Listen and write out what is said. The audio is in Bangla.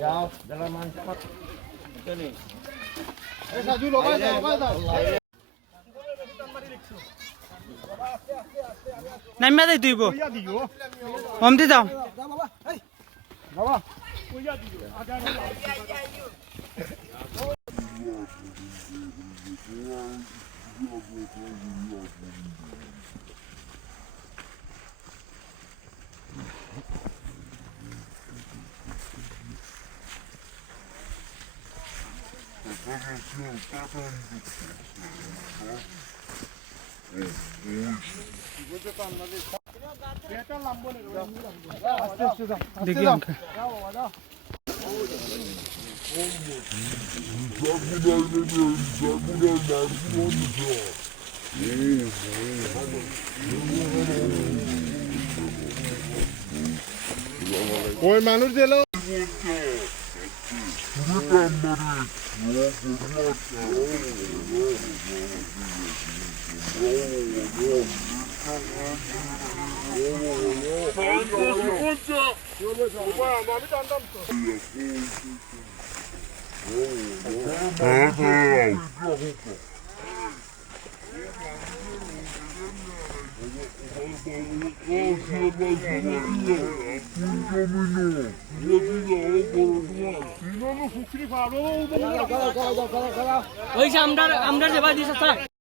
যাও যারা মাংস চলে এই সাজু লগাই দাও নামিয়া যাই তুইব কমতে যাও বাবা দেখি অঙ্কে ওই মানুষ দিল ওই যে আমরা যেবা দিছ